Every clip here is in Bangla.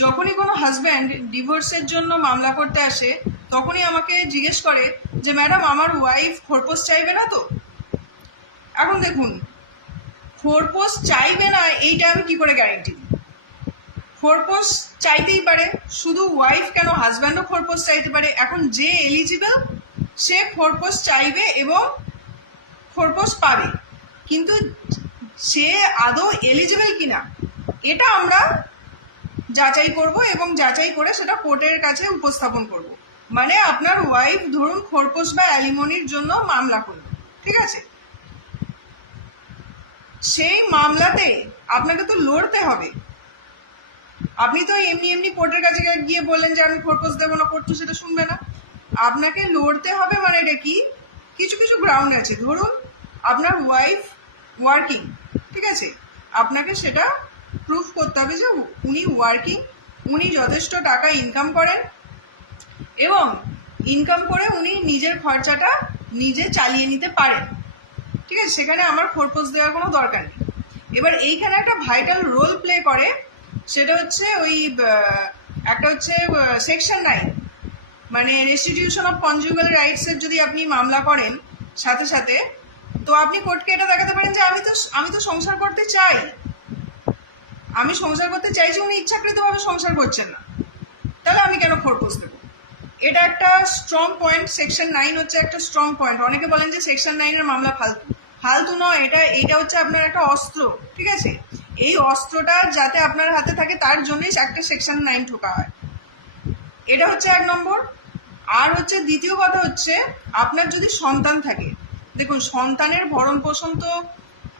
যখনই কোনো হাজব্যান্ড ডিভোর্সের জন্য মামলা করতে আসে তখনই আমাকে জিজ্ঞেস করে যে ম্যাডাম আমার ওয়াইফ খোরপোশ চাইবে না তো। এখন দেখুন, খোরপোশ চাইবে না এইটা আমি কি করে গ্যারেন্টি দিই? খোরপোশ চাইতেই পারে, শুধু ওয়াইফ কেন, হাজব্যান্ডও খোরপোশ চাইতে পারে। এখন যে এলিজিবল সে খোরপোশ চাইবে এবং খোরপোশ পাবে, কিন্তু সে আদৌ এলিজিবল কিনা এটা আমরা যাচাই করব এবং যাচাই করে সেটা কোর্টের কাছে উপস্থাপন করব। মানে আপনার ওয়াইফ ধরুন খোরপোশ বা অ্যালিমনির জন্য মামলা করলো, ঠিক আছে, সেই মামলাতে আপনাকে তো লড়তে হবে। আপনি তো এমনি এমনি কোর্টের কাছে গিয়ে বললেন যে আমি খোরপোশ দেবো না, কোর্ট তো সেটা শুনবে না। আপনাকে লড়তে হবে। মানে এটা কি, কিছু কিছু গ্রাউন্ড আছে। ধরুন আপনার ওয়াইফ ওয়ার্কিং, ঠিক আছে, আপনাকে সেটা প্রুফ করতে হবে যে উনি ওয়ার্কিং, উনি যথেষ্ট টাকা ইনকাম করেন এবং ইনকাম করে উনি নিজের খরচাটা নিজে চালিয়ে নিতে পারেন, ঠিক আছে, সেখানে আমার খোরপোশ দেওয়ার কোনো দরকার নেই। এবার এইখানে একটা ভাইটাল রোল প্লে করে, সেটা হচ্ছে ওই একটা হচ্ছে সেকশন 9, মানে রেস্টিটিউশন অফ কনজুগাল রাইটসের যদি আপনি মামলা করেন সাথে সাথে, তো আপনি কোর্টকে এটা দেখাতে পারেন যে আমি তো সংসার করতে চাই, আমি সংসার করতে চাইছি, উনি ইচ্ছাকৃতভাবে সংসার করছেন না, তাহলে আমি কেন খোরপোশ দেবো? এটা একটা স্ট্রং পয়েন্ট। সেকশন 9 হচ্ছে একটা স্ট্রং পয়েন্ট। অনেকে বলেন যে সেকশন 9-এর মামলা ফালতু নয়, এইটা হচ্ছে আপনার একটা অস্ত্র, ঠিক আছে। এই অস্ত্রটা যাতে আপনার হাতে থাকে তার জন্যই একটা সেকশন 9 ঢোকা হয়। এটা হচ্ছে 1 নম্বর। আর হচ্ছে দ্বিতীয় কথা হচ্ছে, আপনার যদি সন্তান থাকে, দেখুন সন্তানের ভরণ পোষণ তো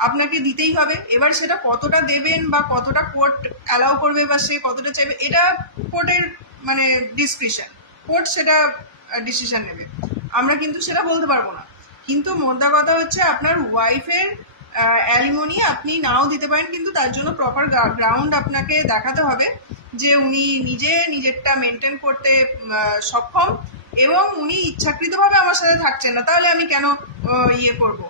আপনাকে দিতেই হবে। এবার সেটা কতটা দেবেন বা কতটা কোর্ট অ্যালাউ করবে বা সে কতটা চাইবে, এটা কোর্টের মানে ডিসক্রিপশন, কোর্ট সেটা ডিসিশন নেবে, আমরা কিন্তু সেটা বলতে পারবো না। কিন্তু মোদ্দা কথা হচ্ছে আপনার ওয়াইফের অ্যালিমনি আপনি নাও দিতে পারেন, কিন্তু তার জন্য প্রপার গ্রাউন্ড আপনাকে দেখাতে হবে যে উনি নিজেরটা মেনটেন করতে সক্ষম এবং উনি ইচ্ছাকৃতভাবে আমার সাথে থাকছেন না, তাহলে আমি কেন ইয়ে করব,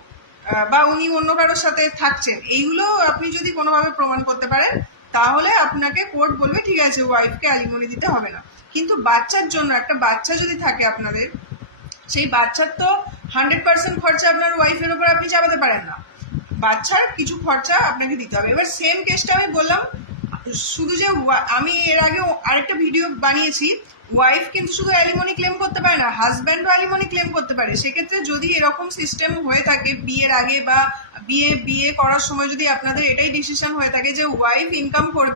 বা উনি অন্য কারোর সাথে থাকছেন, এইগুলো আপনি যদি কোনোভাবে প্রমাণ করতে পারেন তাহলে আপনাকে কোর্ট বলবে ঠিক আছে ওয়াইফকে অ্যালিমনি দিতে হবে না। কিন্তু বাচ্চার জন্য, একটা বাচ্চা যদি থাকে আপনাদের, সেই বাচ্চার তো 100% খরচা আপনার ওয়াইফের ওপর আপনি চাপাতে পারেন না, বাচ্চার কিছু খরচা আপনাকে দিতে হবে। এবার সেম কেসটা আমি বললাম, শুধু যে আমি এর আগে আরেকটা ভিডিও বানিয়েছি, ওয়াইফ কিন্তু শুধু অ্যালিমনি ক্লেম করতে পারে না, হাজব্যান্ডও অ্যালিমনি ক্লেম করতে পারে। সেক্ষেত্রে যদি এরকম সিস্টেম হয়ে থাকে বিয়ের আগে বা বিয়ে করার সময় যদি আপনাদের এটাই ডিসিশন হয়ে থাকে যে ওয়াইফ ইনকাম করবে